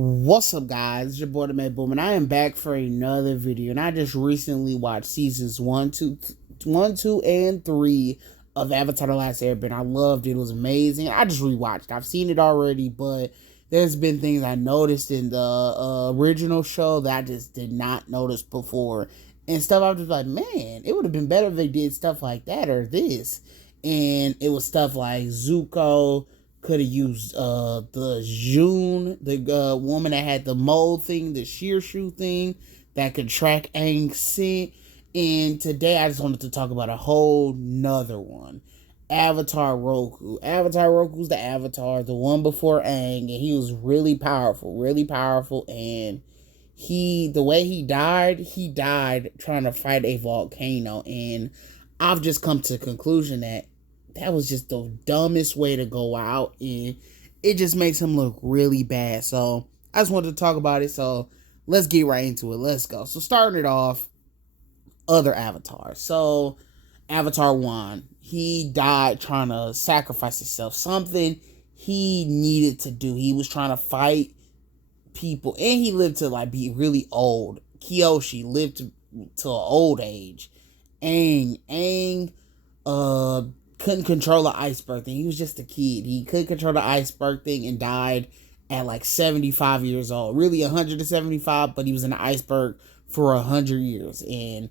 What's up, guys? It's your boy the Mad Boom, and I am back for another video. And I just recently watched seasons 2, and 3 of Avatar: The Last Airbender. I loved it; it was amazing. I just rewatched. I've seen it already, but there's been things I noticed in the original show that I just did not notice before, and stuff. I was just like, man, it would have been better if they did stuff like that or this. And it was stuff like Zuko could have used the June, the woman that had the mole thing, the sheer shoe thing that could track Aang's scent. And today I just wanted to talk about a whole nother one. Avatar Roku. Avatar Roku's the Avatar, the one before Aang, and he was really powerful, and the way he died trying to fight a volcano, and I've just come to the conclusion that was just the dumbest way to go out, and it just makes him look really bad. So I just wanted to talk about it. So let's get right into it. Let's go. So starting it off, other avatars. So Avatar 1, he died trying to sacrifice himself. Something he needed to do. He was trying to fight people, and he lived to be really old. Kyoshi lived to an old age. Aang couldn't control the iceberg thing. He was just a kid. He couldn't control the iceberg thing and died at 75 years old. Really 175, but he was in the iceberg for 100 years. And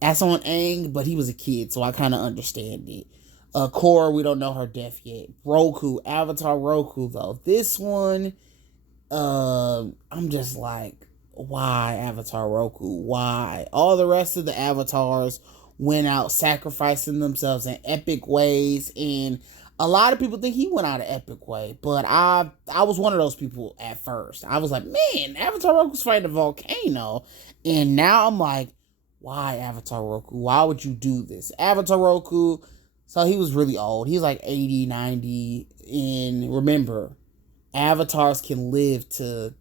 that's on Aang, but he was a kid, so I kind of understand it. Korra, we don't know her death yet. Roku, Avatar Roku, though. This one, I'm just like, why Avatar Roku? Why? All the rest of the avatars went out sacrificing themselves in epic ways, and a lot of people think he went out an epic way, but I was one of those people at first. I was like, man, Avatar Roku's fighting a volcano, and now I'm like, why Avatar Roku? Why would you do this? Avatar Roku, so he was really old. He's like 80, 90, and remember, avatars can live to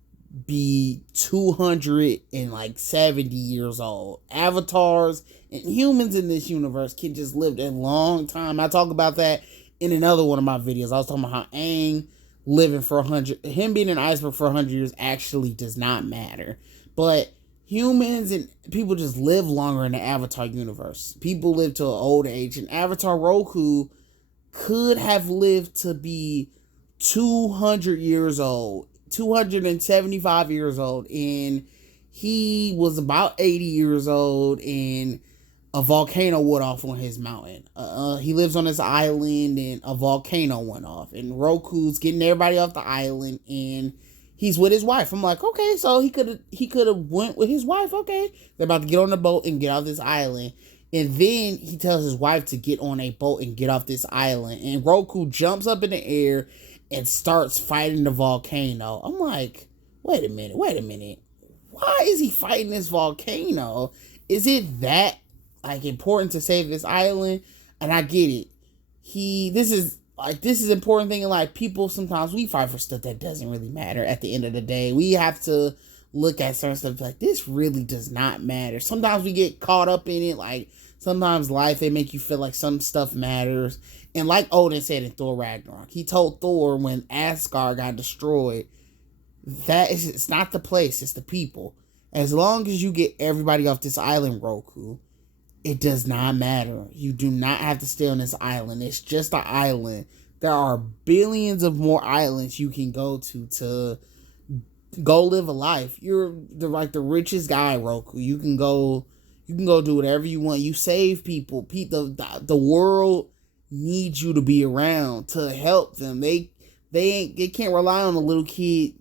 be 270 years old. Avatars and humans in this universe can just live a long time. I talk about that in another one of my videos. I was talking about how Aang living for 100, him being an iceberg for 100 years actually does not matter. But humans and people just live longer in the Avatar universe. People live to an old age, and Avatar Roku could have lived to be 200 years old, 275 years old, and he was about 80 years old, and a volcano went off on his mountain. He lives on this island, and a volcano went off, and Roku's getting everybody off the island, and he's with his wife. I'm like, okay, so he could have went with his wife. Okay, they're about to get on the boat and get off this island, and then he tells his wife to get on a boat and get off this island, and Roku jumps up in the air and starts fighting the volcano. I'm like, wait a minute. Why is he fighting this volcano? Is it that important to save this island? And I get it. This is important thing in life. People, sometimes we fight for stuff that doesn't really matter at the end of the day. We have to look at certain stuff like, this really does not matter. Sometimes we get caught up in it. Sometimes life, they make you feel like some stuff matters. And like Odin said in Thor Ragnarok, he told Thor when Asgard got destroyed, it's not the place, it's the people. As long as you get everybody off this island, Roku, it does not matter. You do not have to stay on this island. It's just an island. There are billions of more islands you can go to go live a life. You're the richest guy, Roku. You can go do whatever you want. You save people. The world needs you to be around to help them. They can't rely on a little kid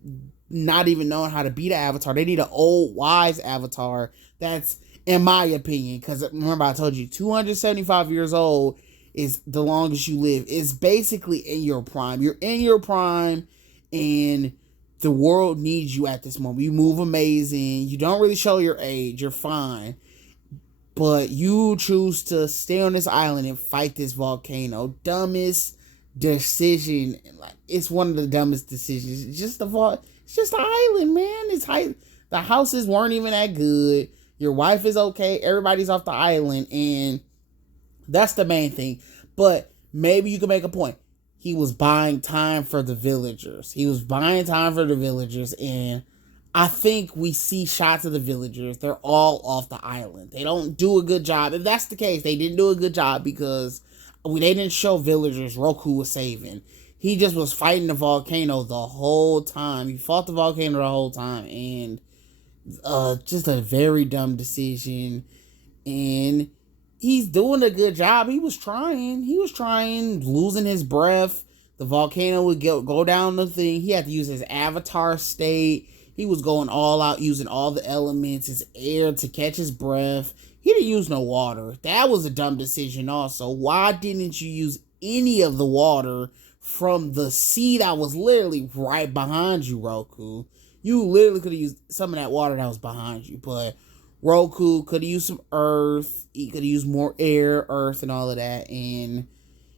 not even knowing how to be the Avatar. They need an old wise Avatar. That's in my opinion, because remember I told you 275 years old is the longest you live. It's basically in your prime. You're in your prime, and the world needs you at this moment. You move amazing. You don't really show your age. You're fine. But you choose to stay on this island and fight this volcano. Dumbest decision. It's one of the dumbest decisions. It's just the island, man. The houses weren't even that good. Your wife is okay. Everybody's off the island, and that's the main thing. But maybe you can make a point. he was buying time for the villagers. He was buying time for the villagers, and I think we see shots of the villagers. They're all off the island. They don't do a good job. If that's the case, they didn't do a good job because they didn't show villagers Roku was saving. He just was fighting the volcano the whole time. He fought the volcano the whole time, and just a very dumb decision. And he's doing a good job. He was trying, losing his breath. The volcano would go down the thing. He had to use his avatar state. He was going all out, using all the elements, his air to catch his breath. He didn't use no water. That was a dumb decision also. Why didn't you use any of the water from the sea that was literally right behind you, Roku? You literally could have used some of that water that was behind you, but Roku could have used some earth. He could have used more air, earth, and all of that, and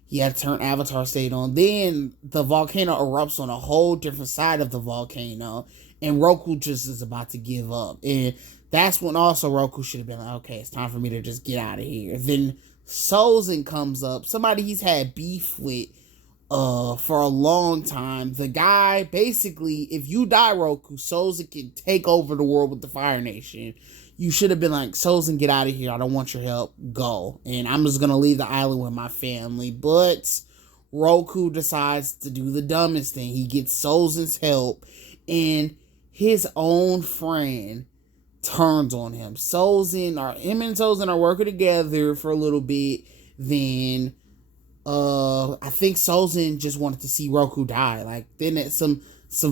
he had to turn Avatar State on. Then the volcano erupts on a whole different side of the volcano, and Roku just is about to give up. And that's when also Roku should have been like, okay, it's time for me to just get out of here. Then Sozin comes up, somebody he's had beef with for a long time. The guy, basically, if you die, Roku, Sozin can take over the world with the Fire Nation. You should have been like, Sozin, get out of here. I don't want your help. Go. And I'm just going to leave the island with my family. But Roku decides to do the dumbest thing. He gets Sozin's help, and his own friend turns on him. Him and Sozin are working together for a little bit. Then I think Sozin just wanted to see Roku die. Like, then some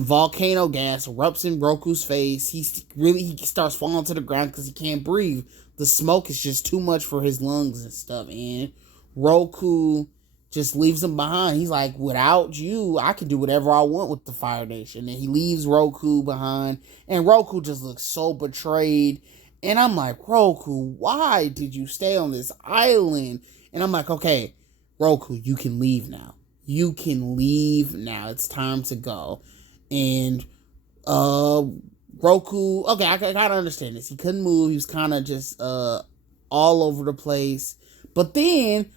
volcano gas erupts in Roku's face. He starts falling to the ground because he can't breathe. The smoke is just too much for his lungs and stuff. And Roku just leaves him behind. He's like, without you, I can do whatever I want with the Fire Nation. And he leaves Roku behind. And Roku just looks so betrayed. And I'm like, Roku, why did you stay on this island? And I'm like, okay, Roku, you can leave now. You can leave now. It's time to go. And Roku, okay, I kind of understand this. He couldn't move. He was kind of just all over the place. But then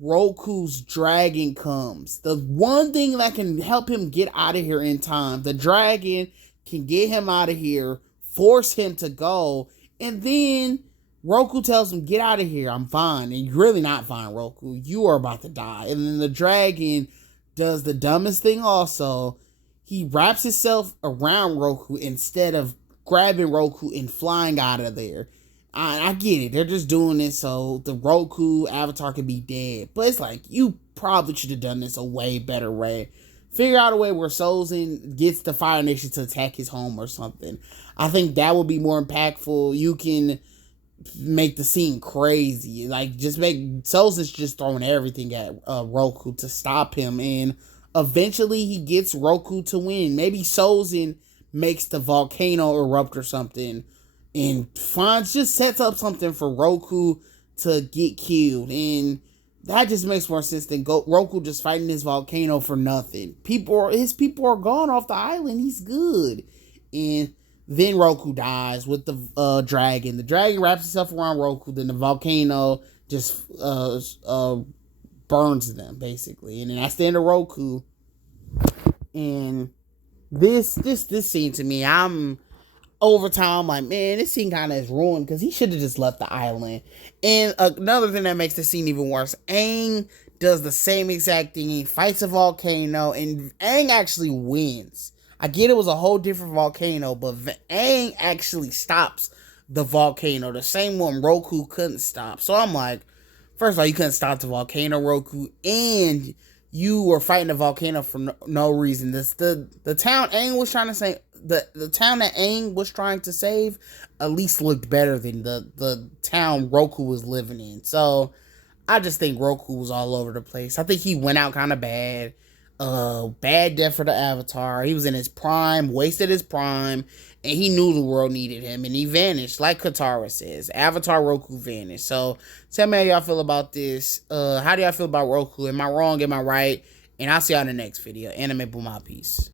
Roku's dragon comes. The one thing that can help him get out of here in time. The dragon can get him out of here, force him to go, and then Roku tells him, get out of here, I'm fine. And you're really not fine, Roku. You are about to die. And then the dragon does the dumbest thing also. He wraps himself around Roku instead of grabbing Roku and flying out of there. I get it. They're just doing this so the Roku avatar can be dead. But it's like, you probably should have done this a way better way. Figure out a way where Sozin gets the Fire Nation to attack his home or something. I think that would be more impactful. You can make the scene crazy. Like, just make Sozin's just throwing everything at Roku to stop him. And eventually he gets Roku to win. Maybe Sozin makes the volcano erupt or something, and just sets up something for Roku to get killed. And that just makes more sense than Roku just fighting this volcano for nothing. His people are gone off the island. He's good. And then Roku dies with the dragon. The dragon wraps itself around Roku. Then the volcano just burns them, basically. And then that's the end of Roku. And this scene, to me, I'm over time like, man, this scene kind of is ruined because he should have just left the island. And another thing that makes the scene even worse, Aang does the same exact thing. He fights a volcano, and Aang actually wins. I get it was a whole different volcano, but Aang actually stops the volcano, the same one Roku couldn't stop. So I'm like, first of all, you couldn't stop the volcano, Roku, and you were fighting the volcano for no reason. The town Aang was trying to say, the town that Aang was trying to save at least looked better than the town Roku was living in. So I just think Roku was all over the place. I think he went out kind of bad. Bad death for the Avatar. He was in his prime, wasted his prime, and he knew the world needed him, and he vanished, like Katara says. Avatar Roku vanished. So tell me how y'all feel about this. How do y'all feel about Roku? Am I wrong? Am I right? And I'll see y'all in the next video. Anime Boom out. Peace.